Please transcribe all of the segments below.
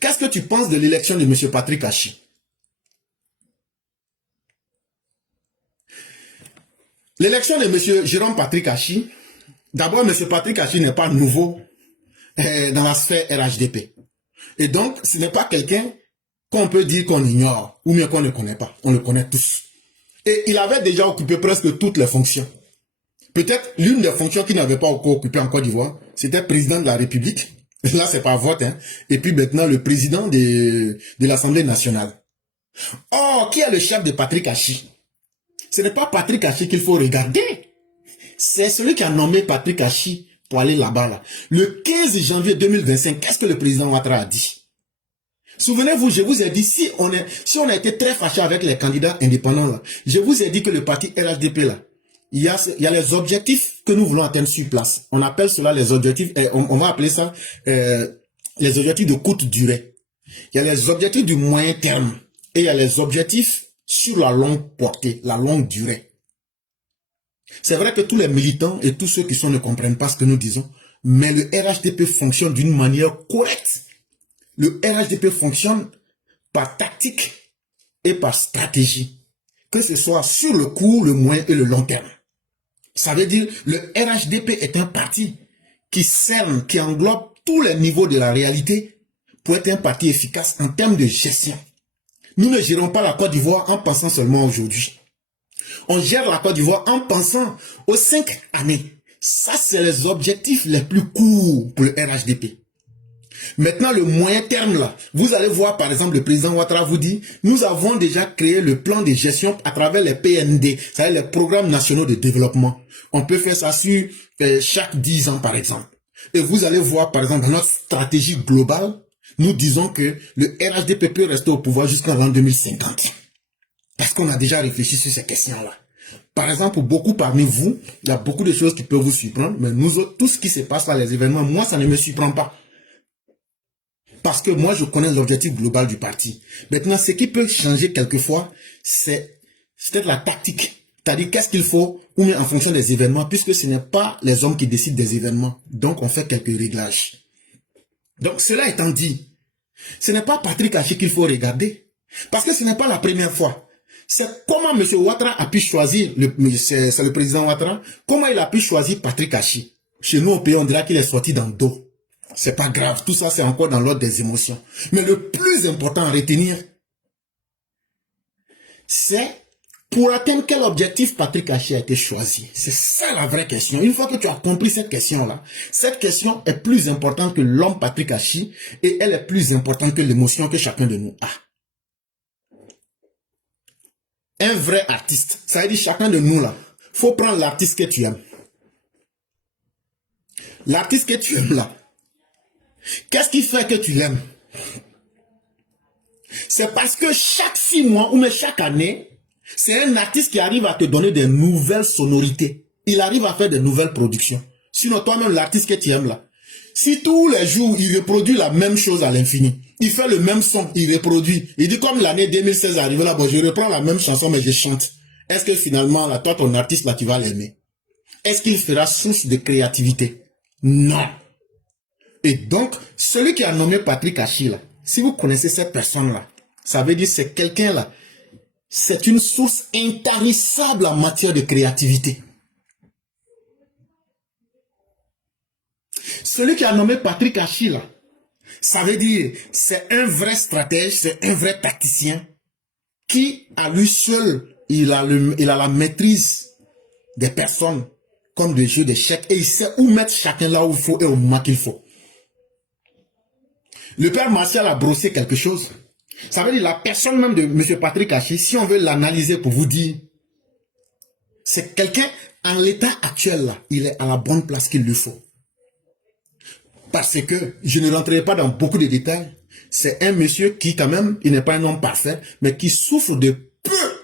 Qu'est-ce que tu penses de l'élection de M. Patrick Achi? L'élection de M. Jérôme Patrick Achi, d'abord, M. Patrick Achi n'est pas nouveau dans la sphère RHDP. Et donc, ce n'est pas quelqu'un qu'on peut dire qu'on ignore, ou bien qu'on ne connaît pas. On le connaît tous. Et il avait déjà occupé presque toutes les fonctions. Peut-être l'une des fonctions qu'il n'avait pas encore occupées en Côte d'Ivoire, c'était président de la République. Là, c'est pas vote, hein. Et puis maintenant, le président de l'Assemblée nationale. Or, qui est le chef de Patrick Achi? Ce n'est pas Patrick Achi qu'il faut regarder. C'est celui qui a nommé Patrick Achi pour aller là-bas. Là. Le 15 janvier 2025, qu'est-ce que le président Ouattara a dit? Souvenez-vous, je vous ai dit, si on a été très fâché avec les candidats indépendants, là, je vous ai dit que le parti RHDP, là, il y a les objectifs que nous voulons atteindre sur place. On appelle cela les objectifs, on va appeler ça les objectifs de courte durée. Il y a les objectifs du moyen terme et il y a les objectifs sur la longue portée, la longue durée. C'est vrai que tous les militants et tous ceux qui sont ne comprennent pas ce que nous disons, mais le RHDP fonctionne d'une manière correcte. Le RHDP fonctionne par tactique et par stratégie, que ce soit sur le court, le moyen et le long terme. Ça veut dire le RHDP est un parti qui cerne, qui englobe tous les niveaux de la réalité pour être un parti efficace en termes de gestion. Nous ne gérons pas la Côte d'Ivoire en pensant seulement aujourd'hui. On gère la Côte d'Ivoire en pensant aux 5 années. Ça, c'est les objectifs les plus courts pour le RHDP. Maintenant, le moyen terme, là, vous allez voir, par exemple, le président Ouattara vous dit, nous avons déjà créé le plan de gestion à travers les PND, c'est-à-dire les programmes nationaux de développement. On peut faire ça sur chaque 10 ans, par exemple. Et vous allez voir, par exemple, dans notre stratégie globale, nous disons que le RHDP peut rester au pouvoir jusqu'en l'an 2050. Parce qu'on a déjà réfléchi sur ces questions-là. Par exemple, pour beaucoup parmi vous, il y a beaucoup de choses qui peuvent vous surprendre, mais nous autres, tout ce qui se passe là, les événements, moi, ça ne me surprend pas. Parce que moi, je connais l'objectif global du parti. Maintenant, ce qui peut changer quelquefois, c'est peut-être la tactique. C'est-à-dire, qu'est-ce qu'il faut, ou bien en fonction des événements, puisque ce n'est pas les hommes qui décident des événements. Donc, on fait quelques réglages. Donc, cela étant dit, ce n'est pas Patrick Achi qu'il faut regarder. Parce que ce n'est pas la première fois. C'est comment M. Ouattara a pu choisir, c'est le président Ouattara, comment il a pu choisir Patrick Achi. Chez nous, au pays, on dirait qu'il est sorti dans le dos. C'est pas grave, tout ça c'est encore dans l'ordre des émotions. Mais le plus important à retenir, c'est pour atteindre quel objectif Patrick Achi a été choisi. C'est ça la vraie question. Une fois que tu as compris cette question-là, cette question est plus importante que l'homme Patrick Achi et elle est plus importante que l'émotion que chacun de nous a. Un vrai artiste, ça veut dire chacun de nous là, faut prendre l'artiste que tu aimes. L'artiste que tu aimes là, qu'est-ce qui fait que tu l'aimes? C'est parce que chaque 6 mois ou même chaque année, c'est un artiste qui arrive à te donner des nouvelles sonorités. Il arrive à faire des nouvelles productions. Sinon, toi-même, l'artiste que tu aimes là, si tous les jours, il reproduit la même chose à l'infini, il fait le même son, il reproduit. Il dit comme l'année 2016 arrive là, bon, je reprends la même chanson, mais je chante. Est-ce que finalement, là, toi, ton artiste là, tu vas l'aimer? Est-ce qu'il fera source de créativité? Non. Et donc, celui qui a nommé Patrick Achi, là, si vous connaissez cette personne-là, ça veut dire c'est quelqu'un là, c'est une source intarissable en matière de créativité. Celui qui a nommé Patrick Achi, là, ça veut dire c'est un vrai stratège, c'est un vrai tacticien qui, à lui seul, il a la maîtrise des personnes comme des jeux d'échecs et il sait où mettre chacun là où il faut et au moment qu'il faut. Le père Martial a brossé quelque chose. Ça veut dire la personne même de M. Patrick Achi, si on veut l'analyser pour vous dire, c'est quelqu'un en l'état actuel là, il est à la bonne place qu'il lui faut. Parce que, je ne rentrerai pas dans beaucoup de détails, c'est un monsieur qui quand même, il n'est pas un homme parfait, mais qui souffre de peu,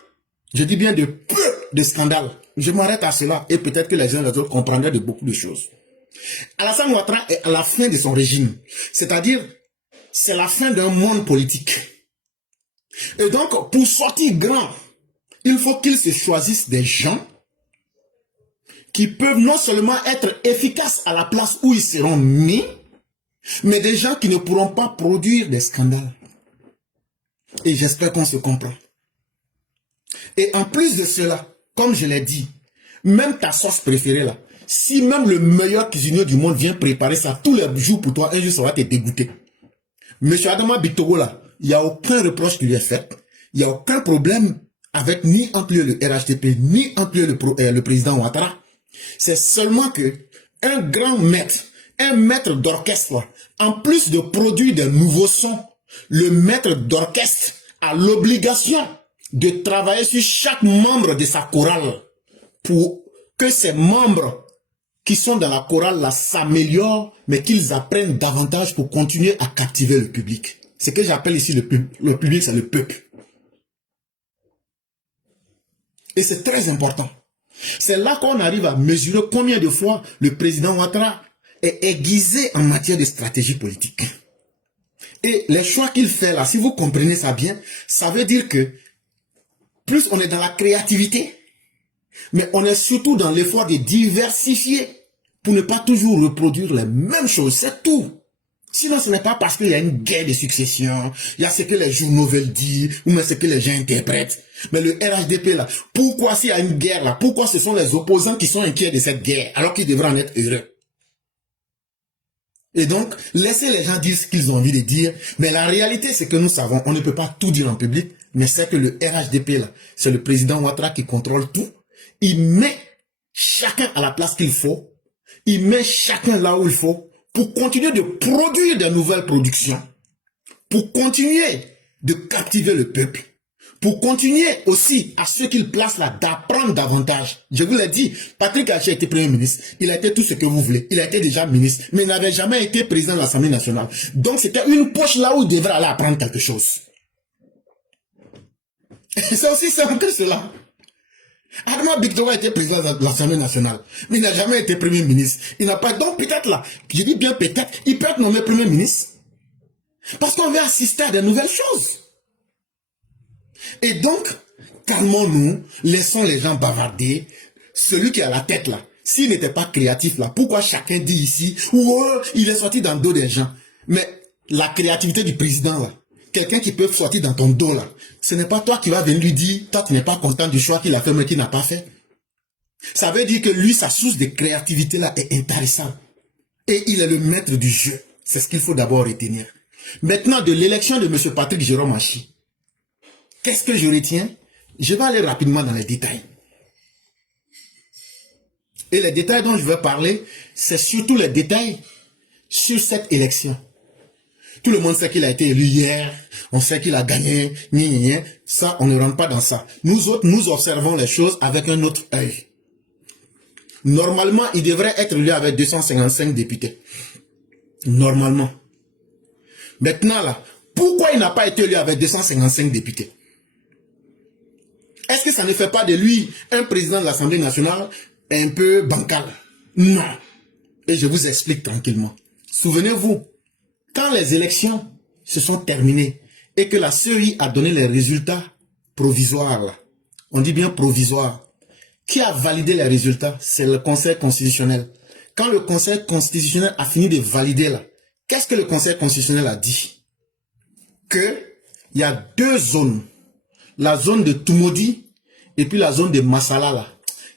je dis bien de peu de scandales. Je m'arrête à cela et peut-être que les uns et les autres comprendraient de beaucoup de choses. Alassane Ouattara est à la fin de son régime, c'est-à-dire c'est la fin d'un monde politique. Et donc, pour sortir grand, il faut qu'il se choisisse des gens qui peuvent non seulement être efficaces à la place où ils seront mis, mais des gens qui ne pourront pas produire des scandales. Et j'espère qu'on se comprend. Et en plus de cela, comme je l'ai dit, même ta sauce préférée là, si même le meilleur cuisinier du monde vient préparer ça tous les jours pour toi, un jour ça va te dégoûter. Monsieur Adama Bitoro là, il n'y a aucun reproche qui lui est fait. Il n'y a aucun problème avec ni entre le RHDP, ni entre le président Ouattara. C'est seulement que un grand maître, un maître d'orchestre, en plus de produire de nouveaux sons, le maître d'orchestre a l'obligation de travailler sur chaque membre de sa chorale pour que ces membres qui sont dans la chorale là s'améliorent, mais qu'ils apprennent davantage pour continuer à captiver le public. Ce que j'appelle ici le public, c'est le peuple. Et c'est très important. C'est là qu'on arrive à mesurer combien de fois le président Ouattara est aiguisé en matière de stratégie politique. Et les choix qu'il fait là, si vous comprenez ça bien, ça veut dire que plus on est dans la créativité, mais on est surtout dans l'effort de diversifier pour ne pas toujours reproduire les mêmes choses, c'est tout. Sinon, ce n'est pas parce qu'il y a une guerre de succession, il y a ce que les journaux veulent dire, ou même ce que les gens interprètent. Mais le RHDP là, pourquoi s'il y a une guerre là, pourquoi ce sont les opposants qui sont inquiets de cette guerre, alors qu'ils devraient en être heureux? Et donc, laissez les gens dire ce qu'ils ont envie de dire, mais la réalité c'est que nous savons, on ne peut pas tout dire en public, mais c'est que le RHDP là, c'est le président Ouattara qui contrôle tout. Il met chacun à la place qu'il faut, il met chacun là où il faut, pour continuer de produire de nouvelles productions, pour continuer de captiver le peuple, pour continuer aussi à ceux qu'il place là d'apprendre davantage. Je vous l'ai dit, Patrick Achi a été Premier ministre, il a été tout ce que vous voulez, il a été déjà ministre, mais il n'avait jamais été président de l'Assemblée nationale. Donc c'était une poche là où il devrait aller apprendre quelque chose. C'est aussi simple que cela. Adama Bitoro a été président de l'Assemblée nationale, mais il n'a jamais été Premier ministre. Il n'a pas, donc peut-être là, je dis bien peut-être, il peut être nommé Premier ministre. Parce qu'on veut assister à de nouvelles choses. Et donc, calmons-nous, laissons les gens bavarder. Celui qui a la tête là, s'il n'était pas créatif là, pourquoi chacun dit ici, oh, il est sorti dans le dos des gens. Mais la créativité du président là, quelqu'un qui peut sortir dans ton dos là, ce n'est pas toi qui vas venir lui dire, toi tu n'es pas content du choix qu'il a fait mais qu'il n'a pas fait. Ça veut dire que lui, sa source de créativité là est intéressante. Et il est le maître du jeu. C'est ce qu'il faut d'abord retenir. Maintenant, de l'élection de M. Patrick Jérôme Achi, qu'est-ce que je retiens? Je vais aller rapidement dans les détails. Et les détails dont je vais parler, c'est surtout les détails sur cette élection. Tout le monde sait qu'il a été élu hier, on sait qu'il a gagné, ça, on ne rentre pas dans ça. Nous autres, nous observons les choses avec un autre œil. Normalement, il devrait être élu avec 255 députés. Normalement. Maintenant là, pourquoi il n'a pas été élu avec 255 députés? Est-ce que ça ne fait pas de lui un président de l'Assemblée nationale un peu bancal? Non. Et je vous explique tranquillement. Souvenez-vous, quand les élections se sont terminées et que la CEI a donné les résultats provisoires, là, on dit bien provisoires, qui a validé les résultats? C'est le Conseil constitutionnel. Quand le Conseil constitutionnel a fini de valider là, qu'est-ce que le Conseil constitutionnel a dit? Que il y a deux zones, la zone de Tumodi et puis la zone de Massala là,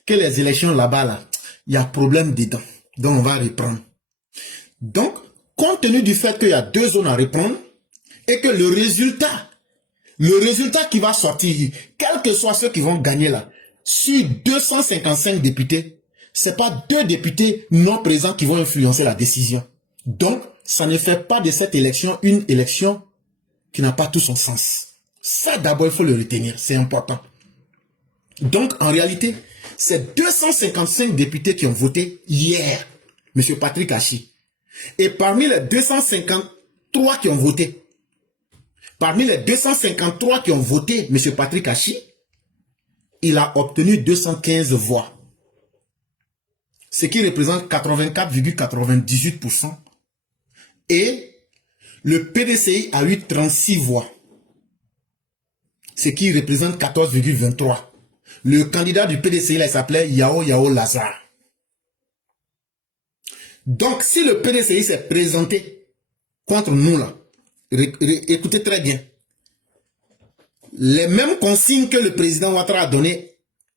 que les élections là-bas là, il y a problème dedans. Donc on va reprendre. Donc, compte tenu du fait qu'il y a deux zones à reprendre et que le résultat qui va sortir, quels que soient ceux qui vont gagner là, sur 255 députés, c'est pas deux députés non présents qui vont influencer la décision. Donc, ça ne fait pas de cette élection une élection qui n'a pas tout son sens. Ça, d'abord, il faut le retenir, c'est important. Donc, en réalité, c'est 255 députés qui ont voté hier, M. Patrick Achi. Et parmi les 253 qui ont voté, M. Patrick Achi, il a obtenu 215 voix. Ce qui représente 84,98%. Et le PDCI a eu 36 voix. Ce qui représente 14,23%. Le candidat du PDCI, là, il s'appelait Yao Lazare. Donc, si le PDCI s'est présenté contre nous là. Écoutez très bien. Les mêmes consignes que le président Ouattara a données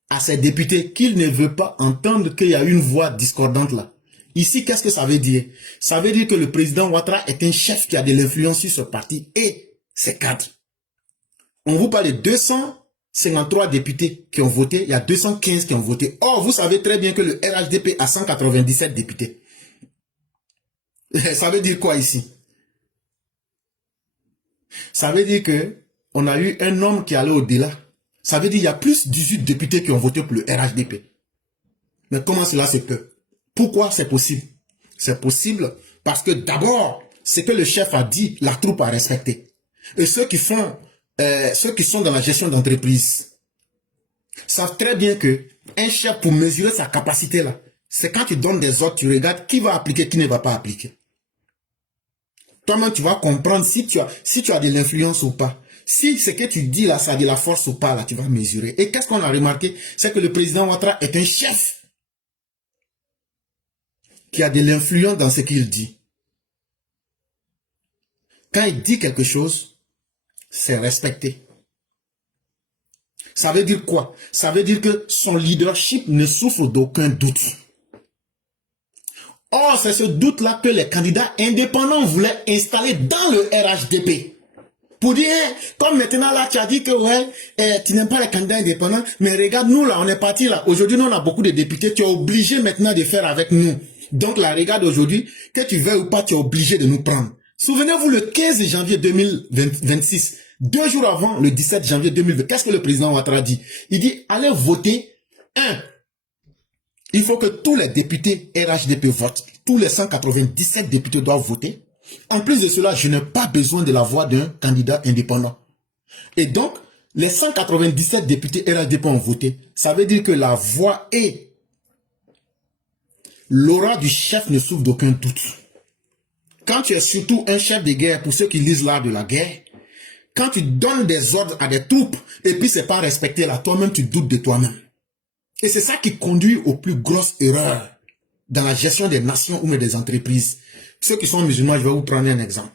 à ses députés, qu'il ne veut pas entendre qu'il y a une voix discordante là. Ici, qu'est-ce que ça veut dire? Ça veut dire que le président Ouattara est un chef qui a de l'influence sur ce parti et ses cadres. On vous parle de 253 députés qui ont voté, il y a 215 qui ont voté. Or, vous savez très bien que le RHDP a 197 députés. Ça veut dire quoi ici? Ça veut dire que on a eu un homme qui allait au-delà. Ça veut dire qu'il y a plus de 18 députés qui ont voté pour le RHDP. Mais comment cela se peut? Pourquoi c'est possible? C'est possible parce que d'abord, ce que le chef a dit, la troupe a respecté. Et ceux qui sont dans la gestion d'entreprise savent très bien que un chef, pour mesurer sa capacité là, c'est quand tu donnes des ordres, tu regardes qui va appliquer, qui ne va pas appliquer. Toi-même, tu vas comprendre si tu as de l'influence ou pas. Si ce que tu dis là, ça a de la force ou pas, là, tu vas mesurer. Et qu'est-ce qu'on a remarqué? C'est que le président Ouattara est un chef qui a de l'influence dans ce qu'il dit. Quand il dit quelque chose, c'est respecté. Ça veut dire quoi? Ça veut dire que son leadership ne souffre d'aucun doute. Or, c'est ce doute-là que les candidats indépendants voulaient installer dans le RHDP. Pour dire, comme maintenant là, tu as dit que ouais, tu n'aimes pas les candidats indépendants, mais regarde, nous là, on est parti là. Aujourd'hui, nous, on a beaucoup de députés, tu es obligé maintenant de faire avec nous. Donc là, regarde aujourd'hui, que tu veuilles ou pas, tu es obligé de nous prendre. Souvenez-vous, le 15 janvier 2026, 2 jours avant, le 17 janvier 2020, qu'est-ce que le président Ouattara dit? Il dit, allez voter. Il faut que tous les députés RHDP votent. Tous les 197 députés doivent voter. En plus de cela, je n'ai pas besoin de la voix d'un candidat indépendant. Et donc, les 197 députés RHDP ont voté. Ça veut dire que la voix et l'aura du chef ne souffre d'aucun doute. Quand tu es surtout un chef de guerre, pour ceux qui lisent l'art de la guerre, quand tu donnes des ordres à des troupes, et puis c'est pas respecté là, toi-même tu doutes de toi-même. Et c'est ça qui conduit aux plus grosses erreurs dans la gestion des nations ou des entreprises. Ceux qui sont musulmans, je vais vous prendre un exemple.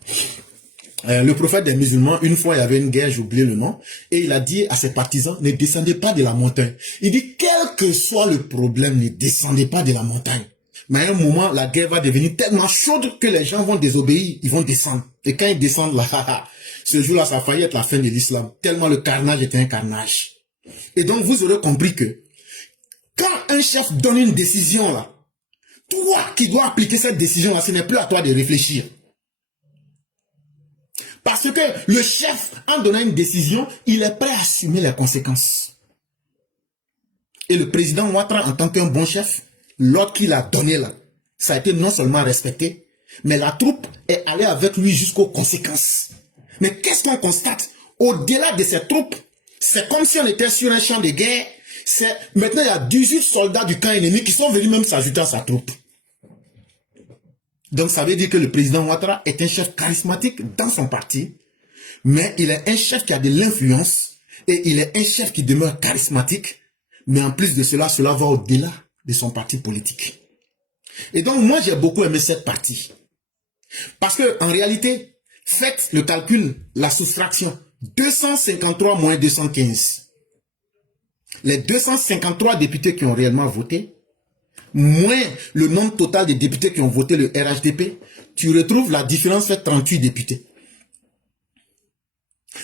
Le prophète des musulmans, une fois il y avait une guerre, j'ai oublié le nom, et il a dit à ses partisans, ne descendez pas de la montagne. Il dit, quel que soit le problème, ne descendez pas de la montagne. Mais à un moment, la guerre va devenir tellement chaude que les gens vont désobéir, ils vont descendre. Et quand ils descendent là, ce jour-là, ça a failli être la fin de l'islam, tellement le carnage était un carnage. Et donc, vous aurez compris que quand un chef donne une décision là, toi qui dois appliquer cette décision là, ce n'est plus à toi de réfléchir. Parce que le chef, en donnant une décision, il est prêt à assumer les conséquences. Et le président Ouattara, en tant qu'un bon chef, l'ordre qu'il a donné là, ça a été non seulement respecté, mais la troupe est allée avec lui jusqu'aux conséquences. Mais qu'est-ce qu'on constate? Au-delà de ces troupes, c'est comme si on était sur un champ de guerre. Maintenant, il y a 18 soldats du camp ennemi qui sont venus même s'ajouter à sa troupe. Donc, ça veut dire que le président Ouattara est un chef charismatique dans son parti, mais il est un chef qui a de l'influence et il est un chef qui demeure charismatique, mais en plus de cela, cela va au-delà de son parti politique. Et donc, moi, j'ai beaucoup aimé cette partie. Parce que, en réalité, faites le calcul, la soustraction, 253 moins 215. Les 253 députés qui ont réellement voté, moins le nombre total de députés qui ont voté le RHDP, tu retrouves la différence fait 38 députés.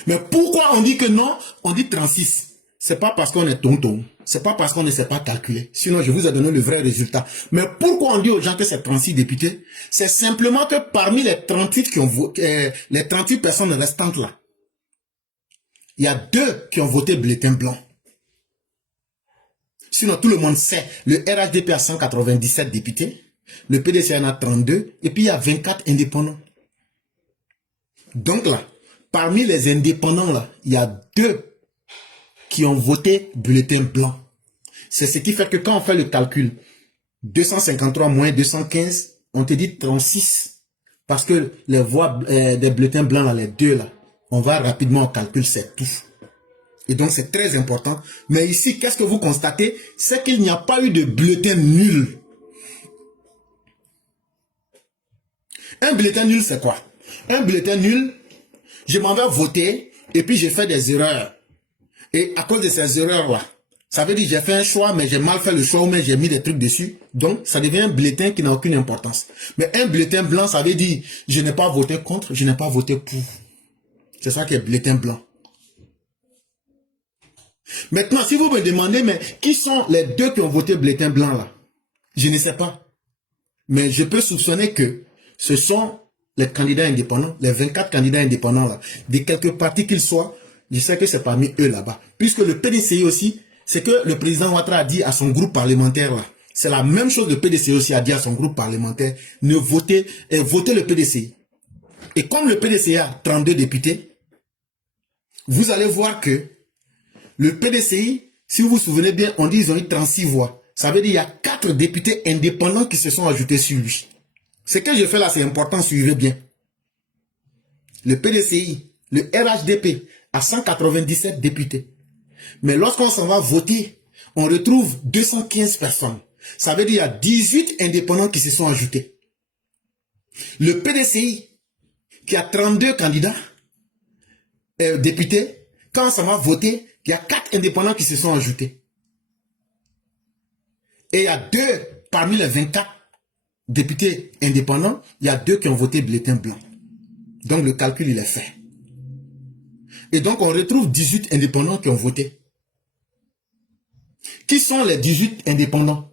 Mais pourquoi on dit que non? On dit 36. C'est pas parce qu'on est tonton. C'est pas parce qu'on ne sait pas calculer. Sinon, je vous ai donné le vrai résultat. Mais pourquoi on dit aux gens que c'est 36 députés? C'est simplement que parmi les 38 qui ont voté, les 38 personnes restantes là, il y a 2 qui ont voté bulletin blanc. Sinon, tout le monde sait, le RHDP a 197 députés, le PDC en a 32, et puis il y a 24 indépendants. Donc là, parmi les indépendants là, il y a 2 qui ont voté bulletin blanc. C'est ce qui fait que quand on fait le calcul, 253 moins 215, on te dit 36. Parce que les voix des bulletins blancs là, les 2 là, on va rapidement au calcul, c'est tout. Et donc, c'est très important. Mais ici, qu'est-ce que vous constatez? C'est qu'il n'y a pas eu de bulletin nul. Un bulletin nul, c'est quoi? Un bulletin nul, je m'en vais voter et puis j'ai fait des erreurs. Et à cause de ces erreurs-là, ça veut dire que j'ai fait un choix, mais j'ai mal fait le choix ou mais j'ai mis des trucs dessus. Donc, ça devient un bulletin qui n'a aucune importance. Mais un bulletin blanc, ça veut dire je n'ai pas voté contre, je n'ai pas voté pour. C'est ça qui est bulletin blanc. Maintenant, si vous me demandez, mais qui sont les deux qui ont voté bulletin blanc là? Je ne sais pas. Mais je peux soupçonner que ce sont les candidats indépendants, les 24 candidats indépendants là, de quelque parti qu'ils soient, je sais que c'est parmi eux là-bas. Puisque le PDCI aussi, c'est que le président Ouattara a dit à son groupe parlementaire là, c'est la même chose que le PDCI aussi a dit à son groupe parlementaire, ne votez, votez le PDCI. Et comme le PDCI a 32 députés, vous allez voir que le PDCI, si vous vous souvenez bien, on dit qu'ils ont eu 36 voix. Ça veut dire qu'il y a 4 députés indépendants qui se sont ajoutés sur lui. Ce que je fais là, c'est important, suivez bien. Le PDCI, le RHDP a 197 députés. Mais lorsqu'on s'en va voter, on retrouve 215 personnes. Ça veut dire qu'il y a 18 indépendants qui se sont ajoutés. Le PDCI, qui a 32 candidats, députés, quand on s'en va voter, il y a 4 indépendants qui se sont ajoutés. Et il y a 2 parmi les 24 députés indépendants, il y a 2 qui ont voté bulletin blanc. Donc le calcul, il est fait. Et donc on retrouve 18 indépendants qui ont voté. Qui sont les 18 indépendants?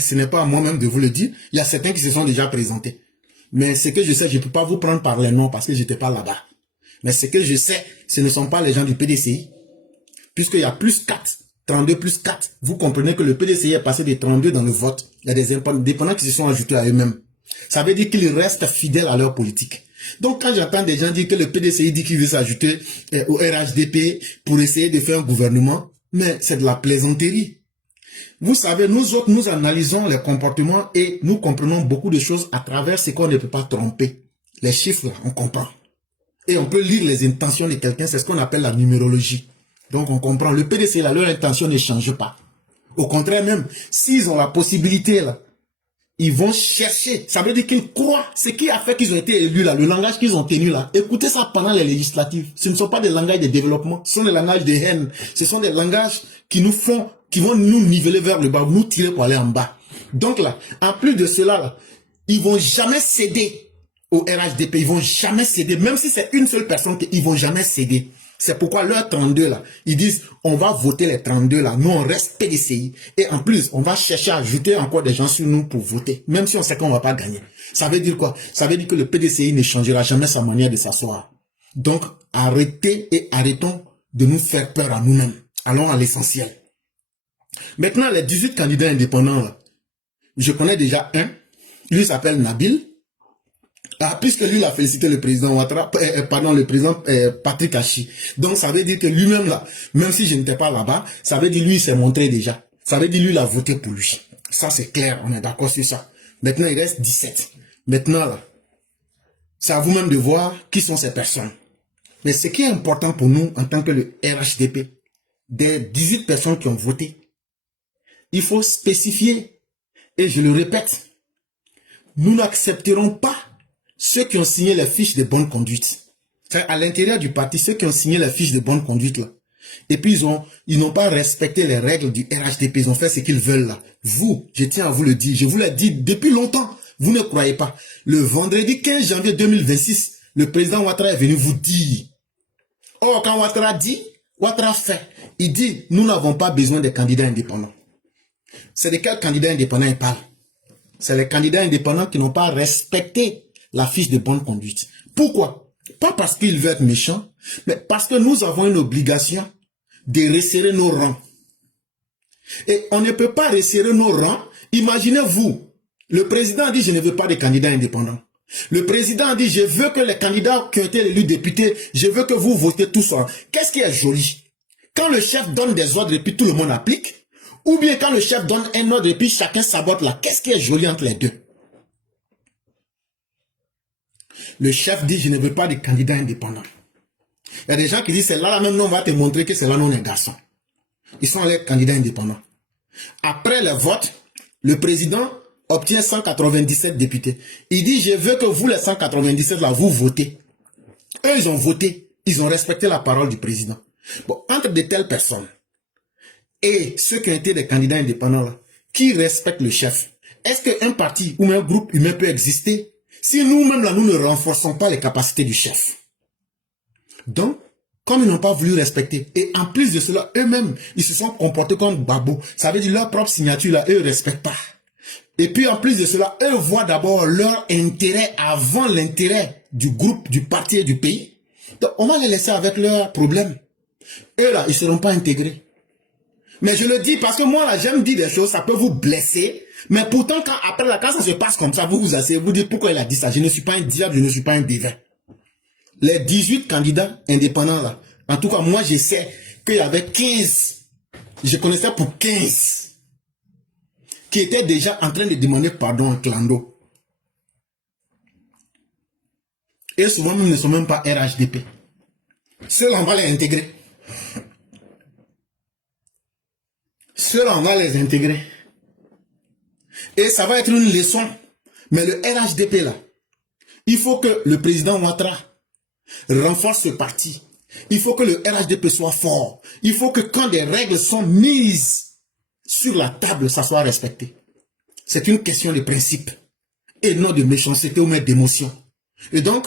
Ce n'est pas à moi-même de vous le dire. Il y a certains qui se sont déjà présentés. Mais ce que je sais, je ne peux pas vous prendre par les noms parce que je n'étais pas là-bas. Mais ce que je sais, ce ne sont pas les gens du PDCI. Puisqu'il y a plus 4, 32 plus 4. Vous comprenez que le PDCI est passé de 32 dans le vote. Il y a des indépendants qui se sont ajoutés à eux-mêmes. Ça veut dire qu'ils restent fidèles à leur politique. Donc quand j'entends des gens dire que le PDCI dit qu'il veut s'ajouter au RHDP pour essayer de faire un gouvernement, mais c'est de la plaisanterie. Vous savez, nous autres, nous analysons les comportements et nous comprenons beaucoup de choses à travers ce qu'on ne peut pas tromper. Les chiffres, on comprend. Et on peut lire les intentions de quelqu'un, c'est ce qu'on appelle la numérologie. Donc on comprend, le PDCI, là, leur intention ne change pas. Au contraire même, s'ils ont la possibilité, là, ils vont chercher. Ça veut dire qu'ils croient. Ce qui a fait qu'ils ont été élus, là, le langage qu'ils ont tenu, là, écoutez ça pendant les législatives. Ce ne sont pas des langages de développement, ce sont des langages de haine. Ce sont des langages qui nous font, qui vont nous niveler vers le bas, nous tirer pour aller en bas. Donc là, en plus de cela, là, ils vont jamais céder au RHDP, ils vont jamais céder, même si c'est une seule personne, ils vont jamais céder. C'est pourquoi leurs 32 là, ils disent, on va voter les 32 là, nous on reste PDCI. Et en plus, on va chercher à ajouter encore des gens sur nous pour voter, même si on sait qu'on va pas gagner. Ça veut dire quoi? Ça veut dire que le PDCI ne changera jamais sa manière de s'asseoir. Donc, arrêtez et arrêtons de nous faire peur à nous-mêmes. Allons à l'essentiel. Maintenant, les 18 candidats indépendants là, je connais déjà un, lui s'appelle Nabil. Ah, puisque lui, il a félicité le président Ouattara, pardon, le président Patrick Hachi. Donc, ça veut dire que lui-même, là, même si je n'étais pas là-bas, ça veut dire lui, il s'est montré déjà. Ça veut dire lui, il a voté pour lui. Ça, c'est clair, on est d'accord sur ça. Maintenant, il reste 17. Maintenant, là, c'est à vous-même de voir qui sont ces personnes. Mais ce qui est important pour nous, en tant que le RHDP, des 18 personnes qui ont voté, il faut spécifier, et je le répète, nous n'accepterons pas ceux qui ont signé les fiches de bonne conduite. À l'intérieur du parti, ceux qui ont signé les fiches de bonne conduite, là. Et puis, ils n'ont pas respecté les règles du RHDP. Ils ont fait ce qu'ils veulent, là. Vous, je tiens à vous le dire. Je vous l'ai dit depuis longtemps. Vous ne croyez pas. Le vendredi 15 janvier 2026, le président Ouattara est venu vous dire. Or, quand Ouattara dit, Ouattara fait. Il dit, nous n'avons pas besoin des candidats indépendants. C'est de quels candidats indépendants il parle? C'est les candidats indépendants qui n'ont pas respecté la fiche de bonne conduite. Pourquoi? Pas parce qu'ils veulent être méchants, mais parce que nous avons une obligation de resserrer nos rangs. Et on ne peut pas resserrer nos rangs. Imaginez-vous, le président a dit, je ne veux pas de candidats indépendants. Le président a dit, je veux que les candidats qui ont été élus députés, je veux que vous votez tous ensemble. Qu'est-ce qui est joli? Quand le chef donne des ordres et puis tout le monde applique, ou bien quand le chef donne un ordre et puis chacun sabote là, qu'est-ce qui est joli entre les deux? Le chef dit, je ne veux pas de candidats indépendants. Il y a des gens qui disent, c'est là même, on va te montrer que c'est là non les garçons. Ils sont les candidats indépendants. Après le vote, le président obtient 197 députés. Il dit, je veux que vous, les 197 là, vous votez. Eux, ils ont voté. Ils ont respecté la parole du président. Bon, entre de telles personnes et ceux qui ont été des candidats indépendants là, qui respectent le chef, est-ce qu'un parti ou un groupe humain peut exister si nous-mêmes là, nous ne renforçons pas les capacités du chef? Donc, comme ils n'ont pas voulu respecter, et en plus de cela, eux-mêmes, ils se sont comportés comme babos. Ça veut dire leur propre signature là, eux ne respectent pas. Et puis en plus de cela, eux voient d'abord leur intérêt avant l'intérêt du groupe, du parti et du pays. Donc on va les laisser avec leurs problèmes. Eux là, ils ne seront pas intégrés. Mais je le dis parce que moi là, j'aime dire des choses, ça peut vous blesser. Mais pourtant, après là, quand ça se passe comme ça, vous vous asseyez, vous dites pourquoi il a dit ça. Je ne suis pas un diable, je ne suis pas un divin. Les 18 candidats indépendants là, en tout cas moi je sais qu'il y avait 15, je connaissais pour 15, qui étaient déjà en train de demander pardon en clando. Et souvent ils ne sont même pas RHDP. Ceux-là on va les intégrer. Ceux-là on va les intégrer. Et ça va être une leçon. Mais le RHDP là, il faut que le président Ouattara renforce ce parti. Il faut que le RHDP soit fort. Il faut que quand des règles sont mises sur la table, ça soit respecté. C'est une question de principe et non de méchanceté ou même d'émotion. Et donc,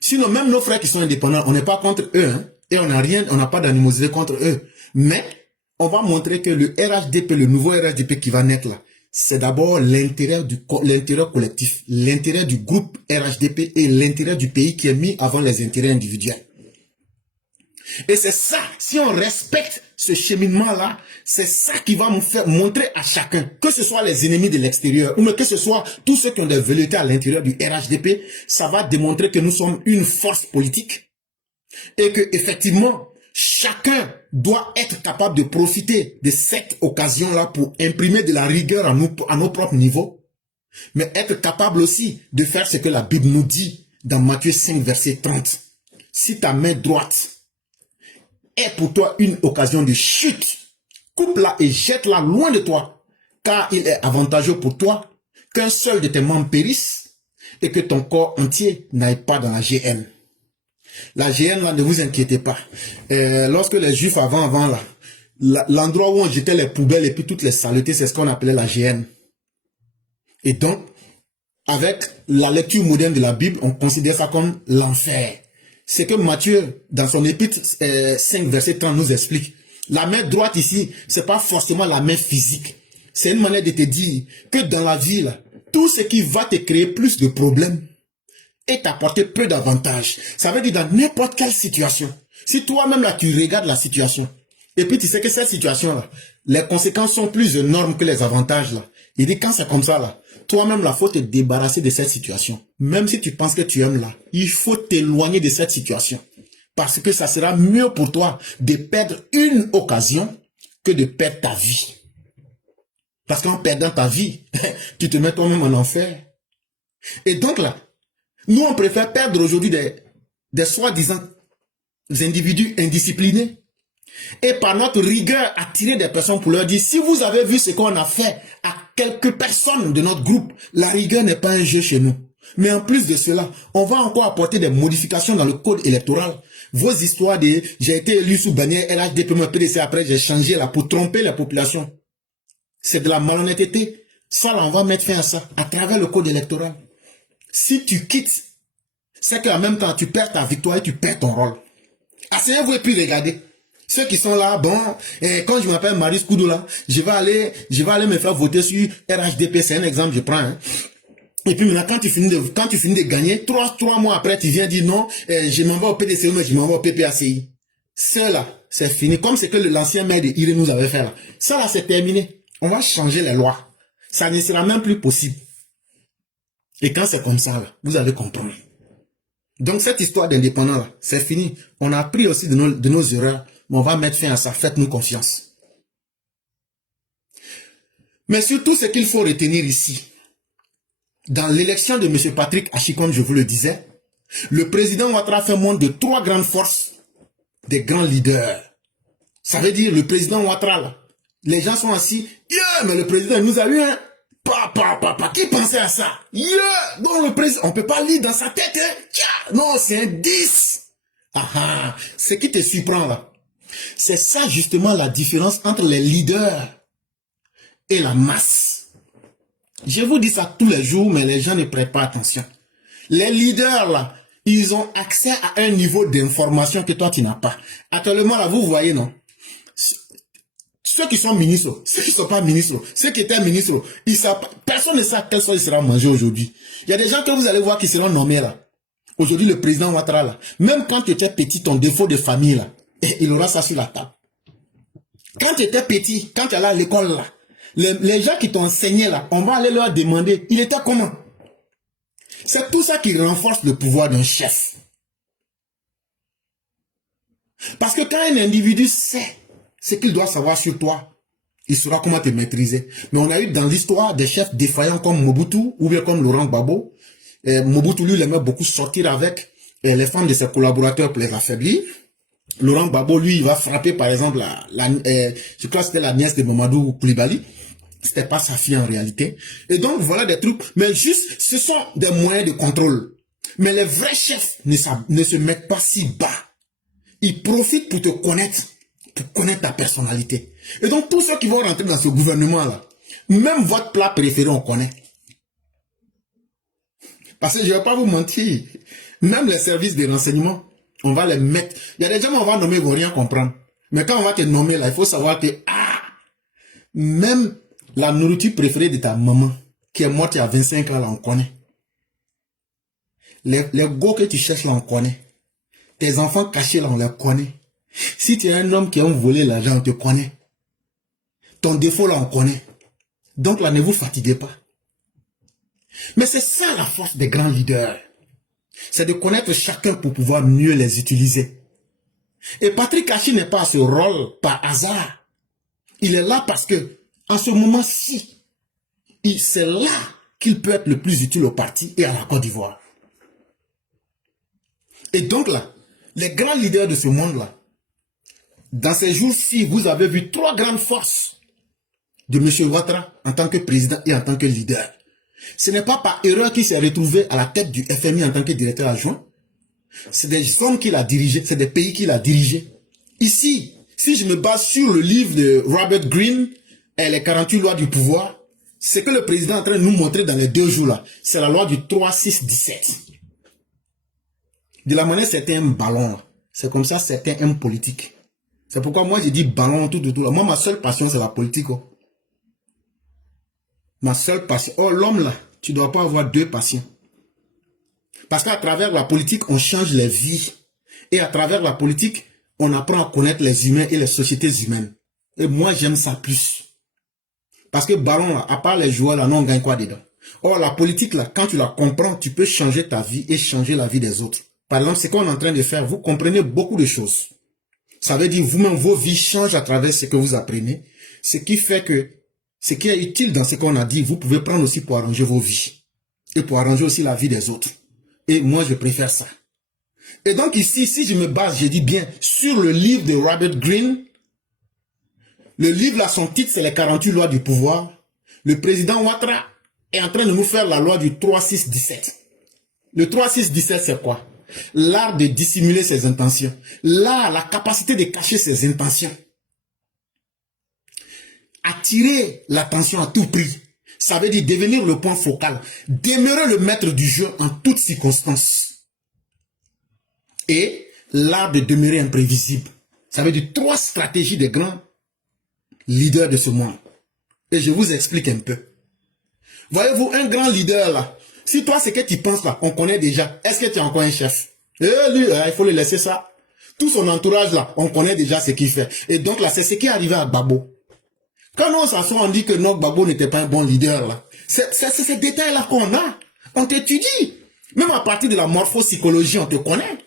sinon même nos frères qui sont indépendants, on n'est pas contre eux, hein, et on n'a pas d'animosité contre eux. Mais on va montrer que le RHDP, le nouveau RHDP qui va naître là, c'est d'abord l'intérêt collectif, l'intérêt du groupe RHDP et l'intérêt du pays qui est mis avant les intérêts individuels. Et c'est ça, si on respecte ce cheminement-là, c'est ça qui va nous faire montrer à chacun, que ce soit les ennemis de l'extérieur, ou que ce soit tous ceux qui ont des velléités à l'intérieur du RHDP, ça va démontrer que nous sommes une force politique et que effectivement, chacun doit être capable de profiter de cette occasion-là pour imprimer de la rigueur à nos propres niveaux, mais être capable aussi de faire ce que la Bible nous dit dans Matthieu 5, verset 30. Si ta main droite est pour toi une occasion de chute, coupe-la et jette-la loin de toi, car il est avantageux pour toi qu'un seul de tes membres périsse et que ton corps entier n'aille pas dans la GN. La GN, là, ne vous inquiétez pas. Lorsque les Juifs avant là, l'endroit où on jetait les poubelles et puis toutes les saletés, c'est ce qu'on appelait la GN. Et donc, avec la lecture moderne de la Bible, on considère ça comme l'enfer. C'est que Matthieu, dans son épître 5, verset 30, nous explique. La main droite ici, c'est pas forcément la main physique. C'est une manière de te dire que dans la vie, là, tout ce qui va te créer plus de problèmes et t'apporter peu d'avantages. Ça veut dire dans n'importe quelle situation. Si toi-même là, tu regardes la situation, et puis tu sais que cette situation-là, les conséquences sont plus énormes que les avantages là. Il dit quand c'est comme ça là, toi-même là, faut te débarrasser de cette situation. Même si tu penses que tu aimes là, il faut t'éloigner de cette situation. Parce que ça sera mieux pour toi de perdre une occasion que de perdre ta vie. Parce qu'en perdant ta vie, tu te mets toi-même en enfer. Et donc là, nous on préfère perdre aujourd'hui des soi-disant individus indisciplinés. Et par notre rigueur, attirer des personnes pour leur dire, si vous avez vu ce qu'on a fait à quelques personnes de notre groupe, la rigueur n'est pas un jeu chez nous. Mais en plus de cela, on va encore apporter des modifications dans le code électoral. Vos histoires de « j'ai été élu sous bannière LHDP, PDC, après j'ai changé là pour tromper la population ». C'est de la malhonnêteté. Ça là, on va mettre fin à ça à travers le code électoral. Si tu quittes, c'est qu'en même temps, tu perds ta victoire et tu perds ton rôle. Asseyez-vous et puis regardez. Ceux qui sont là, bon, et quand je m'appelle Marius Koudou là, je vais aller me faire voter sur RHDP, c'est un exemple, je prends. Hein. Et puis maintenant, quand tu finis de gagner, trois mois après, tu viens dire non, je m'en vais au PDC, mais je m'en vais au PPACI. Ça là, c'est fini. Comme c'est que l'ancien maire de Iré nous avait fait là. Ça là, c'est terminé. On va changer les lois. Ça ne sera même plus possible. Et quand c'est comme ça, là, vous allez comprendre. Donc cette histoire d'indépendant là, c'est fini. On a appris aussi de nos erreurs. Mais on va mettre fin à ça, faites-nous confiance. Mais surtout, ce qu'il faut retenir ici, dans l'élection de M. Patrick Achi, comme je vous le disais, le président Ouattara fait montre de 3 grandes forces, des grands leaders. Ça veut dire le président Ouattara, là, les gens sont assis, yeah, mais le président nous a eu, hein. Papa, qui pensait à ça? Yeah! Non, le président, on peut pas lire dans sa tête, hein? Tcha! Non, c'est un 10. Ah ah, ce qui te surprend là, c'est ça justement la différence entre les leaders et la masse. Je vous dis ça tous les jours, mais les gens ne prêtent pas attention. Les leaders là, ils ont accès à un niveau d'information que toi tu n'as pas. Actuellement là, vous voyez non? Ceux qui sont ministres, ceux qui ne sont pas ministres, ceux qui étaient ministres, ils savent, personne ne sait quel soit il sera mangé aujourd'hui. Il y a des gens que vous allez voir qui seront nommés là. Aujourd'hui, le président Ouattara là, même quand tu étais petit, ton défaut de famille là, il aura ça sur la table. Quand tu étais petit, quand tu allais à l'école là, les gens qui t'ont enseigné là, on va aller leur demander, il était comment? C'est tout ça qui renforce le pouvoir d'un chef. Parce que quand un individu sait ce qu'il doit savoir sur toi, il saura comment te maîtriser. Mais on a eu dans l'histoire des chefs défaillants comme Mobutu ou bien comme Laurent Gbagbo. Mobutu, lui, il aimait beaucoup sortir avec les femmes de ses collaborateurs pour les affaiblir. Laurent Gbagbo, lui, il va frapper, par exemple, je crois que c'était la nièce de Mamadou Koulibaly. C'était pas sa fille en réalité. Et donc, voilà des trucs. Mais juste, ce sont des moyens de contrôle. Mais les vrais chefs ne se mettent pas si bas. Ils profitent pour te connaître. Pour connaître ta personnalité. Et donc, tous ceux qui vont rentrer dans ce gouvernement-là, même votre plat préféré, on connaît. Parce que je ne vais pas vous mentir, même les services de renseignement, on va les mettre. Il y a des gens qu'on va nommer, ils ne vont rien comprendre. Mais quand on va te nommer là, il faut savoir que, même la nourriture préférée de ta maman, qui est morte il y a 25 ans, là, on connaît. Les go que tu cherches là, on connaît. Tes enfants cachés là, on les connaît. Si tu es un homme qui a volé l'argent, on te connaît. Ton défaut là, on connaît. Donc là, ne vous fatiguez pas. Mais c'est ça la force des grands leaders. C'est de connaître chacun pour pouvoir mieux les utiliser. Et Patrick Achi n'est pas à ce rôle par hasard. Il est là parce que, en ce moment-ci, c'est là qu'il peut être le plus utile au parti et à la Côte d'Ivoire. Et donc là, les grands leaders de ce monde-là, dans ces jours-ci, vous avez vu 3 grandes forces de M. Ouattara en tant que président et en tant que leader. Ce n'est pas par erreur qu'il s'est retrouvé à la tête du FMI en tant que directeur adjoint. C'est des hommes qu'il a dirigés, c'est des pays qu'il a dirigés. Ici, si je me base sur le livre de Robert Greene et les 48 lois du pouvoir, ce que le président est en train de nous montrer dans les 2 jours là, c'est la loi du 3-6-17. De la manière, c'était un ballon. C'est comme ça, c'était un politique. C'est pourquoi moi, j'ai dit ballon, tout. Moi, ma seule passion, c'est la politique. Oh. Ma seule passion. Oh, l'homme là, tu ne dois pas avoir 2 passions. Parce qu'à travers la politique, on change les vies. Et à travers la politique, on apprend à connaître les humains et les sociétés humaines. Et moi, j'aime ça plus. Parce que ballon là, à part les joueurs là, non, on gagne quoi dedans? Or, la politique là, quand tu la comprends, tu peux changer ta vie et changer la vie des autres. Par exemple, ce qu'on est en train de faire, vous comprenez beaucoup de choses. Ça veut dire vous-même, vos vies changent à travers ce que vous apprenez. Ce qui fait que, ce qui est utile dans ce qu'on a dit, vous pouvez prendre aussi pour arranger vos vies. Et pour arranger aussi la vie des autres. Et moi, je préfère ça. Et donc ici, si je me base, je dis bien, sur le livre de Robert Greene, le livre là, son titre, c'est les 48 lois du pouvoir. Le président Ouattara est en train de nous faire la loi du 3-6-17. Le 3-6-17, c'est quoi? L'art de dissimuler ses intentions. L'art, la capacité de cacher ses intentions. Attirer l'attention à tout prix. Ça veut dire devenir le point focal. Demeurer le maître du jeu en toutes circonstances. Et l'art de demeurer imprévisible. Ça veut dire 3 stratégies des grands leaders de ce monde. Et je vous explique un peu. Voyez-vous, un grand leader là, si toi, ce que tu penses là, on connaît déjà, est-ce que tu es encore un chef? Et lui, il faut le laisser ça. Tout son entourage là, on connaît déjà ce qu'il fait. Et donc là, c'est ce qui est arrivé à Gbagbo. Quand on s'assoit, on dit que non, Gbagbo n'était pas un bon leader là. C'est ces détails-là qu'on a. On t'étudie. Même à partir de la morphopsychologie, on te connaît.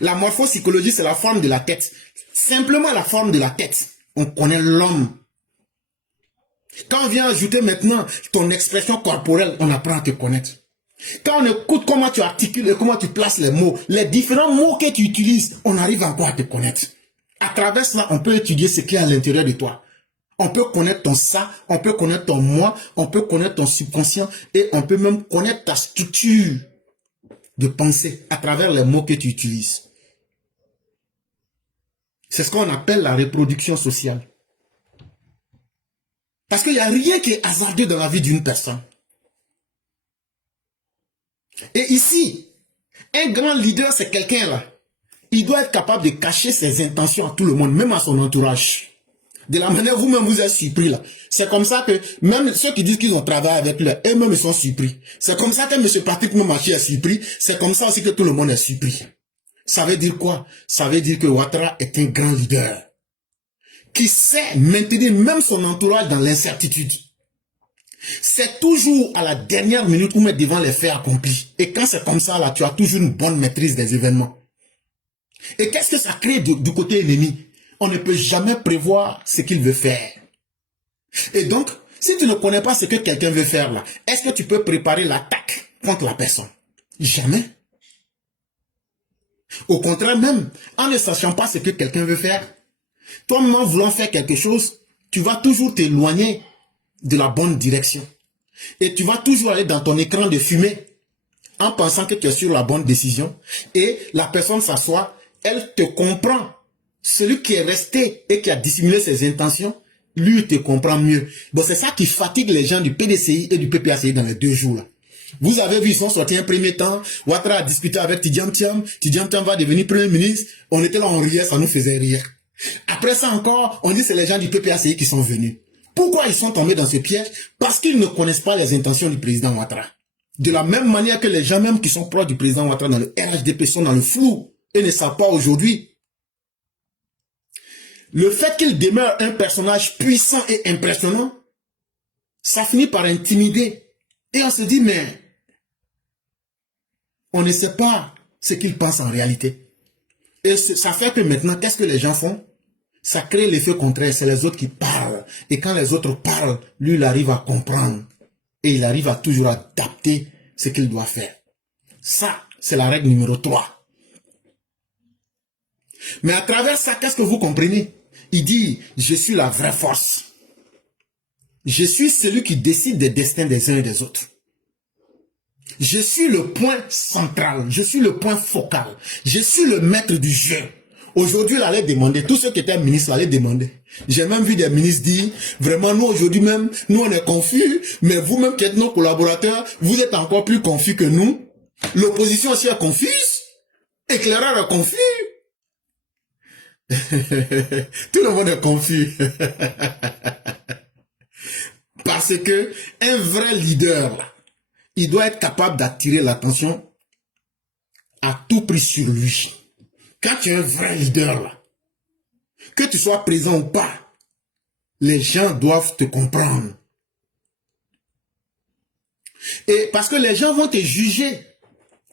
La morphopsychologie, c'est la forme de la tête. Simplement la forme de la tête. On connaît l'homme. Quand on vient ajouter maintenant ton expression corporelle, on apprend à te connaître. Quand on écoute comment tu articules et comment tu places les mots, les différents mots que tu utilises, on arrive encore à te connaître. À travers cela, on peut étudier ce qui est à l'intérieur de toi. On peut connaître ton ça, on peut connaître ton moi, on peut connaître ton subconscient et on peut même connaître ta structure de pensée à travers les mots que tu utilises. C'est ce qu'on appelle la reproduction sociale. Parce qu'il n'y a rien qui est hasardeux dans la vie d'une personne. Et ici, un grand leader, c'est quelqu'un là. Il doit être capable de cacher ses intentions à tout le monde, même à son entourage. De la manière vous-même vous êtes surpris là. C'est comme ça que même ceux qui disent qu'ils ont travaillé avec lui, eux-mêmes ils sont surpris. C'est comme ça que M. Patrick Momachi est surpris. C'est comme ça aussi que tout le monde est surpris. Ça veut dire quoi? Ça veut dire que Ouattara est un grand leader qui sait maintenir même son entourage dans l'incertitude. C'est toujours à la dernière minute où mettre devant les faits accomplis. Et quand c'est comme ça, là, tu as toujours une bonne maîtrise des événements. Et qu'est-ce que ça crée du côté ennemi? On ne peut jamais prévoir ce qu'il veut faire. Et donc, si tu ne connais pas ce que quelqu'un veut faire là, est-ce que tu peux préparer l'attaque contre la personne? Jamais. Au contraire même, en ne sachant pas ce que quelqu'un veut faire, toi-même en voulant faire quelque chose, tu vas toujours t'éloigner de la bonne direction. Et tu vas toujours aller dans ton écran de fumée en pensant que tu es sur la bonne décision. Et la personne s'assoit, elle te comprend. Celui qui est resté et qui a dissimulé ses intentions, lui te comprend mieux. Donc c'est ça qui fatigue les gens du PDCI et du PPACI dans les 2 jours là. Vous avez vu, ils sont sortis un premier temps. Ouattara a discuté avec Tidjane Thiam. Tidjane Thiam va devenir Premier ministre. On était là, on riait, ça nous faisait rire. Après ça encore, on dit c'est les gens du PPACI qui sont venus. Pourquoi ils sont tombés dans ce piège? Parce qu'ils ne connaissent pas les intentions du président Ouattara. De la même manière que les gens même qui sont proches du président Ouattara dans le RHDP sont dans le flou et ne savent pas aujourd'hui. Le fait qu'il demeure un personnage puissant et impressionnant, ça finit par intimider. Et on se dit, mais on ne sait pas ce qu'il pense en réalité. Et ça fait que maintenant, qu'est-ce que les gens font? Ça crée l'effet contraire, c'est les autres qui parlent. Et quand les autres parlent, lui, il arrive à comprendre. Et il arrive à toujours adapter ce qu'il doit faire. Ça, c'est la règle numéro 3. Mais à travers ça, qu'est-ce que vous comprenez? Il dit, je suis la vraie force. Je suis celui qui décide des destins des uns et des autres. Je suis le point central. Je suis le point focal. Je suis le maître du jeu. Aujourd'hui, il allait demander, tous ceux qui étaient ministres allaient demander. J'ai même vu des ministres dire, vraiment, nous aujourd'hui même, nous on est confus, mais vous-même qui êtes nos collaborateurs, vous êtes encore plus confus que nous. L'opposition aussi est confuse. Éclaireur est confus. Tout le monde est confus. Parce que un vrai leader, il doit être capable d'attirer l'attention à tout prix sur lui. Quand tu es un vrai leader, là, que tu sois présent ou pas, les gens doivent te comprendre. Et parce que les gens vont te juger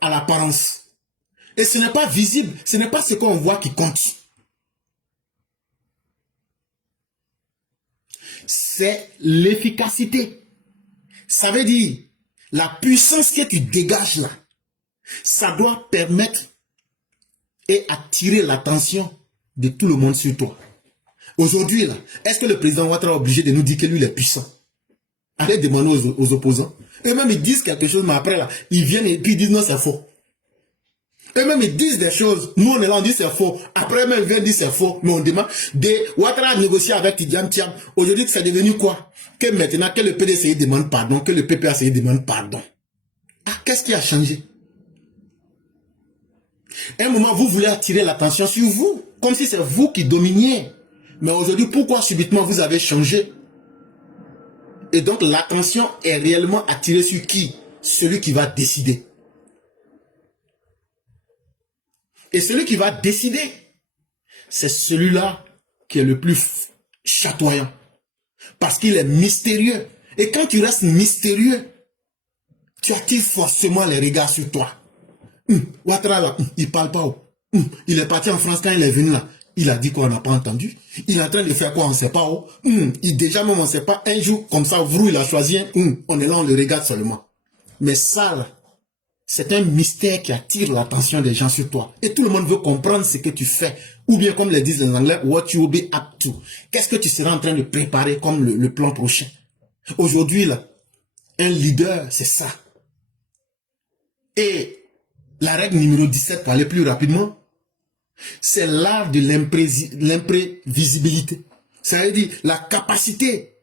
à l'apparence. Et ce n'est pas visible, ce n'est pas ce qu'on voit qui compte. C'est l'efficacité. Ça veut dire, la puissance que tu dégages là, ça doit permettre et attirer l'attention de tout le monde sur toi. Aujourd'hui, là, est-ce que le président Ouattara est obligé de nous dire que lui, il est puissant? Allez demander aux opposants. Eux-mêmes, ils disent quelque chose, mais après, là, ils viennent et puis ils disent non, c'est faux. Eux-mêmes, ils disent des choses. Nous, on est là, on dit c'est faux. Après, même, ils viennent dire c'est faux. Mais on demande. Ouattara a négocié avec Tidjane Thiam. Aujourd'hui, c'est devenu quoi? Que maintenant, que le PDCI demande pardon, que le PPACI demande pardon. Ah, qu'est-ce qui a changé? À un moment, vous voulez attirer l'attention sur vous, comme si c'est vous qui dominiez. Mais aujourd'hui, pourquoi subitement vous avez changé? Et donc, l'attention est réellement attirée sur qui? Celui qui va décider. Et celui qui va décider, c'est celui-là qui est le plus chatoyant. Parce qu'il est mystérieux. Et quand tu restes mystérieux, tu attires forcément les regards sur toi. Ouattara là, il parle pas. Il est parti en France quand il est venu là. Il a dit qu'on n'a pas entendu. Il est en train de faire quoi, on ne sait pas. Déjà même on ne sait pas. Un jour comme ça, il a choisi un. On est là, on le regarde seulement. Mais ça là, C'est un mystère qui attire l'attention des gens sur toi. Et tout le monde veut comprendre ce que tu fais. Ou bien, comme le disent les Anglais, what you will be up to. Qu'est-ce que tu seras en train de préparer comme le plan prochain? Aujourd'hui, là, un leader, c'est ça. Et la règle numéro 17, pour aller plus rapidement, c'est l'art de l'imprévisibilité. Ça veut dire la capacité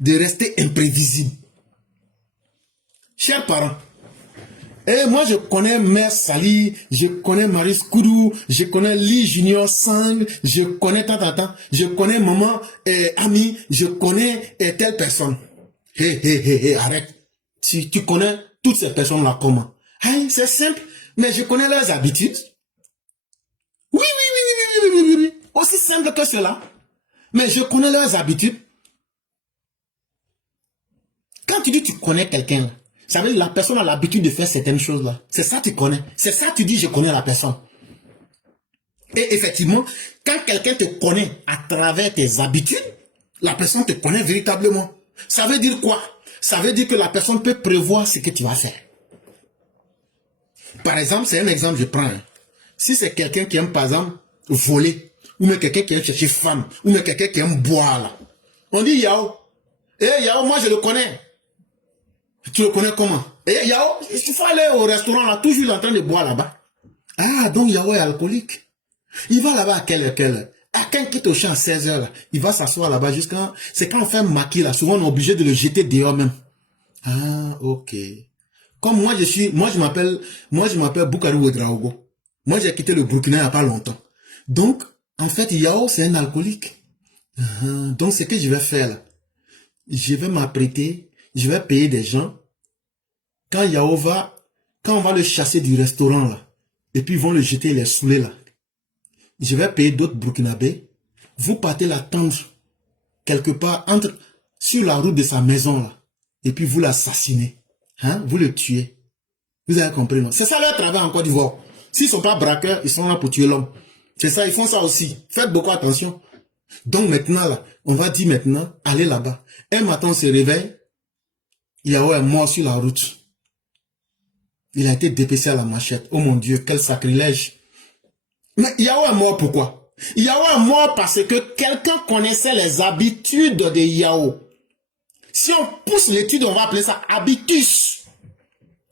de rester imprévisible. Chers parents, et moi, je connais Mère Sali, je connais Marie Koudou, je connais Lee Junior Sang, je connais je connais maman Ami, je connais telle personne. Hé, arrête. Si tu connais toutes ces personnes-là, comment? Hey, c'est simple, mais je connais leurs habitudes. Oui. Aussi simple que cela. Mais je connais leurs habitudes. Quand tu dis tu connais quelqu'un, ça veut dire la personne a l'habitude de faire certaines choses-là. C'est ça que tu connais. C'est ça que tu dis je connais la personne. Et effectivement, quand quelqu'un te connaît à travers tes habitudes, la personne te connaît véritablement. Ça veut dire quoi? Ça veut dire que la personne peut prévoir ce que tu vas faire. Par exemple, c'est un exemple que je prends. Si c'est quelqu'un qui aime, par exemple, voler, ou même quelqu'un qui aime chercher femme, ou même quelqu'un qui aime boire, là. On dit Yao. Yao, moi je le connais. Tu le connais comment? Yao, il faut aller au restaurant là, toujours il est en train de boire là-bas. Ah, donc Yao est alcoolique. Il va là-bas à quelle heure? À quand il quitte au champ à 16 h là, il va s'asseoir là-bas jusqu'à... C'est quand on fait un maquis là, souvent on est obligé de le jeter dehors même. Ah, ok. Comme moi je m'appelle Boukarou Ouedraogo. Moi j'ai quitté le Burkina il n'y a pas longtemps. Donc, en fait, Yao c'est un alcoolique. Donc, ce que je vais faire là, je vais m'apprêter, je vais payer des gens. Quand Yao va, quand on va le chasser du restaurant là, et puis ils vont le jeter, il est saoulé là. Je vais payer d'autres Burkinabés. Vous partez l'attendre quelque part sur la route de sa maison là. Et puis vous l'assassinez. Vous le tuez. Vous avez compris, non? C'est ça leur travail en Côte d'Ivoire. S'ils ne sont pas braqueurs, ils sont là pour tuer l'homme. C'est ça, ils font ça aussi. Faites beaucoup attention. Donc maintenant là, on va dire maintenant, allez là-bas. Un matin on se réveille, Yao est mort sur la route. Il a été dépecé à la machette. Oh mon Dieu, quel sacrilège. Mais Yao est mort pourquoi? Yao est mort parce que quelqu'un connaissait les habitudes de Yao. Si on pousse l'étude, on va appeler ça habitus.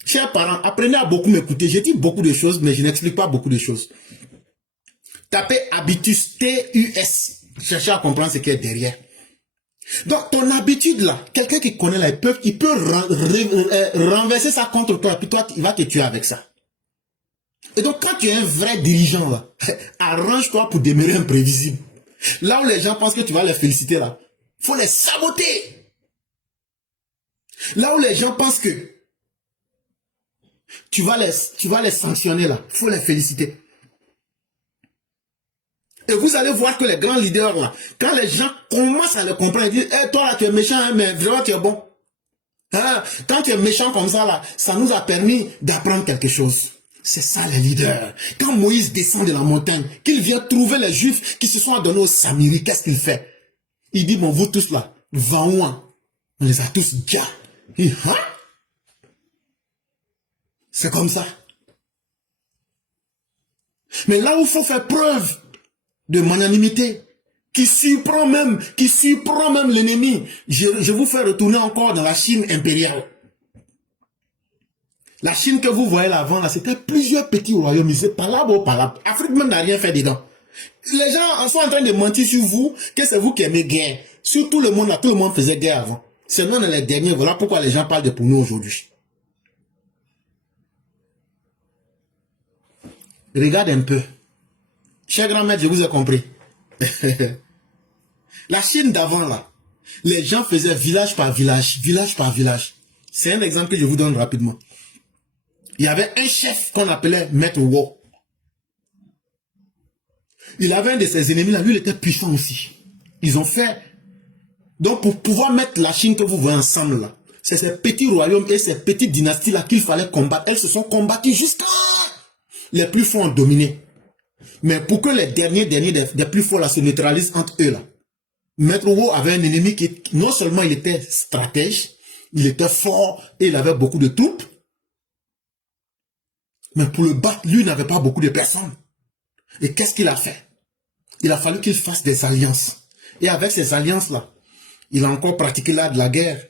Chers parents, apprenez à beaucoup m'écouter. Je dis beaucoup de choses, mais je n'explique pas beaucoup de choses. Tapez habitus, T-U-S. Cherchez à comprendre ce qui est derrière. Donc, ton habitude là, quelqu'un qui connaît là, il peut renverser ça contre toi, puis toi, il va te tuer avec ça. Et donc, quand tu es un vrai dirigeant là, arrange-toi pour demeurer imprévisible. Là où les gens pensent que tu vas les féliciter là, faut les saboter. Là où les gens pensent que tu vas les sanctionner là, faut les féliciter. Et vous allez voir que les grands leaders là, quand les gens commencent à le comprendre, ils disent, toi là tu es méchant, hein, mais vraiment tu es bon. Quand tu es méchant comme ça là, ça nous a permis d'apprendre quelque chose. C'est ça les leaders. Quand Moïse descend de la montagne, qu'il vient trouver les Juifs qui se sont adonnés au Samiri, qu'est-ce qu'il fait? Il dit, bon vous tous là, Vaouan, on les a tous déjà. C'est comme ça. Mais là où il faut faire preuve de magnanimité, qui surprend même l'ennemi, je vous fais retourner encore dans la Chine impériale. La Chine que vous voyez là avant, là, c'était plusieurs petits royaumes, c'est palabre au palabre. Afrique même n'a rien fait dedans. Les gens sont en train de mentir sur vous, que c'est vous qui aimez guerre. Sur tout le monde, là, tout le monde faisait guerre avant. C'est nous les derniers, voilà pourquoi les gens parlent de pour nous aujourd'hui. Regarde un peu. Cher grand-maître, je vous ai compris. La Chine d'avant, là, les gens faisaient village par village, village par village. C'est un exemple que je vous donne rapidement. Il y avait un chef qu'on appelait Maître Wo. Il avait un de ses ennemis, là, lui, il était puissant aussi. Ils ont fait... Donc, pour pouvoir mettre la Chine que vous voyez ensemble, là, c'est ces petits royaumes et ces petites dynasties-là qu'il fallait combattre. Elles se sont combattues jusqu'à... Les plus forts ont dominé. Mais pour que les derniers des plus forts là, se neutralisent entre eux, là, Maître Wo avait un ennemi qui, non seulement il était stratège, il était fort et il avait beaucoup de troupes, Mais pour le battre, lui n'avait pas beaucoup de personnes. Et qu'est-ce qu'il a fait? Il a fallu qu'il fasse des alliances. Et avec ces alliances-là, il a encore pratiqué l'art de la guerre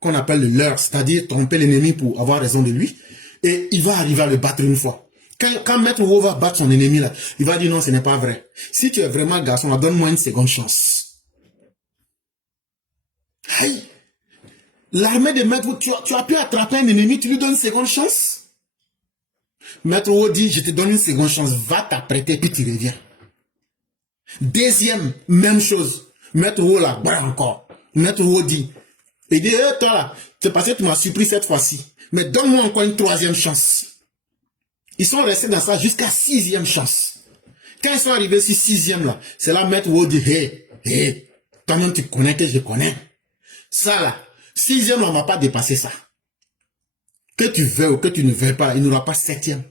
qu'on appelle le leurre, c'est-à-dire tromper l'ennemi pour avoir raison de lui. Et il va arriver à le battre une fois. Quand Maître Wo va battre son ennemi, là, il va dire non, ce n'est pas vrai. Si tu es vraiment garçon, donne-moi une seconde chance. Aïe! L'armée de Maître Wo, tu as pu attraper un ennemi, tu lui donnes une seconde chance? Maître Wo dit, je te donne une seconde chance, va t'apprêter, puis tu reviens. Deuxième, même chose. Maître Wo là, voilà encore. Maître Wo dit, il dit, toi là, c'est parce que tu m'as surpris cette fois-ci. Mais donne-moi encore une troisième chance. Ils sont restés dans ça jusqu'à sixième chance. Quand ils sont arrivés sur sixième là, c'est là Maître Wo dit, hé, toi-même tu connais que je connais. Ça là, sixième on ne va pas dépasser ça. Que tu veux ou que tu ne veux pas, il n'y aura pas septième.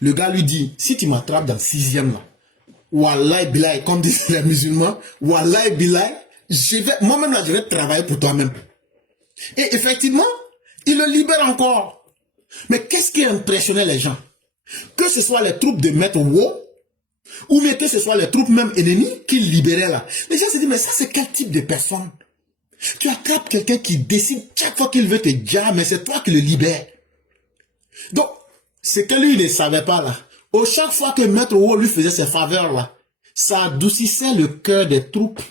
Le gars lui dit, si tu m'attrapes dans sixième là, Wallahi Bilay, comme disent les musulmans, Wallahi Bilay, moi-même là, je vais travailler pour toi-même. Et effectivement, il le libère encore. Mais qu'est-ce qui impressionnait les gens? Que ce soit les troupes de Maître Wo, ou bien que ce soit les troupes même ennemies qu'il libérait là. Les gens se disent, mais ça c'est quel type de personne? Tu attrapes quelqu'un qui décide chaque fois qu'il veut te dire, mais c'est toi qui le libères. Donc, c'est que lui, il ne savait pas là. Chaque fois que Maître Wo lui faisait ses faveurs là, ça adoucissait le cœur des troupes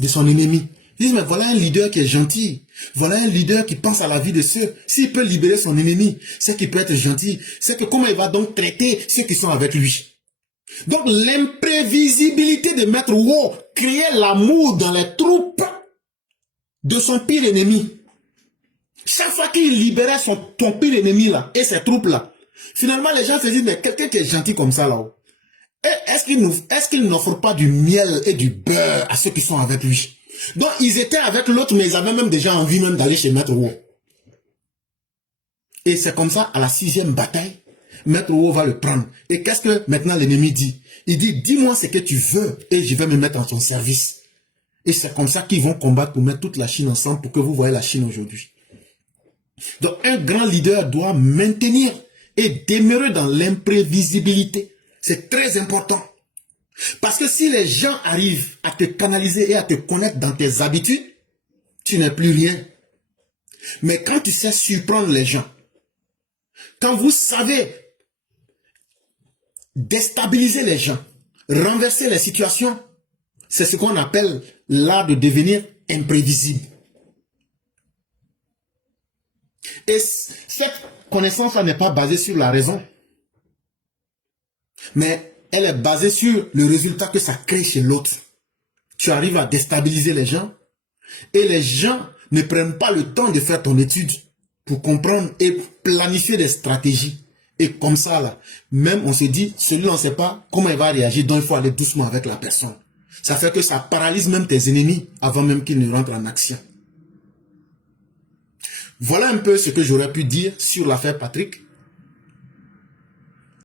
de son ennemi. Ils disent, mais voilà un leader qui est gentil. Voilà un leader qui pense à la vie de ceux. S'il peut libérer son ennemi, c'est qu'il peut être gentil. C'est que comment il va donc traiter ceux qui sont avec lui. Donc l'imprévisibilité de Maître Wo créait l'amour dans les troupes de son pire ennemi. Chaque fois qu'il libérait ton pire ennemi là, et ses troupes là, finalement les gens se disent, mais quelqu'un qui est gentil comme ça là-haut, est-ce qu'il n'offre pas du miel et du beurre à ceux qui sont avec lui? Donc ils étaient avec l'autre, mais ils avaient même déjà envie même d'aller chez Maître Wo. Et c'est comme ça, à la sixième bataille, Maître Wo va le prendre. Et qu'est-ce que maintenant l'ennemi dit? Il dit, dis-moi ce que tu veux et je vais me mettre en ton service. Et c'est comme ça qu'ils vont combattre pour mettre toute la Chine ensemble pour que vous voyez la Chine aujourd'hui. Donc un grand leader doit maintenir et demeurer dans l'imprévisibilité. C'est très important. Parce que si les gens arrivent à te canaliser et à te connaître dans tes habitudes, tu n'es plus rien. Mais quand tu sais surprendre les gens, quand vous savez déstabiliser les gens, renverser les situations, c'est ce qu'on appelle l'art de devenir imprévisible. Et cette connaissance-là n'est pas basée sur la raison, mais elle est basée sur le résultat que ça crée chez l'autre. Tu arrives à déstabiliser les gens et les gens ne prennent pas le temps de faire ton étude pour comprendre et planifier des stratégies. Et comme ça, là, même on se dit, celui-là, on ne sait pas comment il va réagir, donc il faut aller doucement avec la personne. Ça fait que ça paralyse même tes ennemis avant même qu'ils ne rentrent en action. Voilà un peu ce que j'aurais pu dire sur l'affaire Patrick.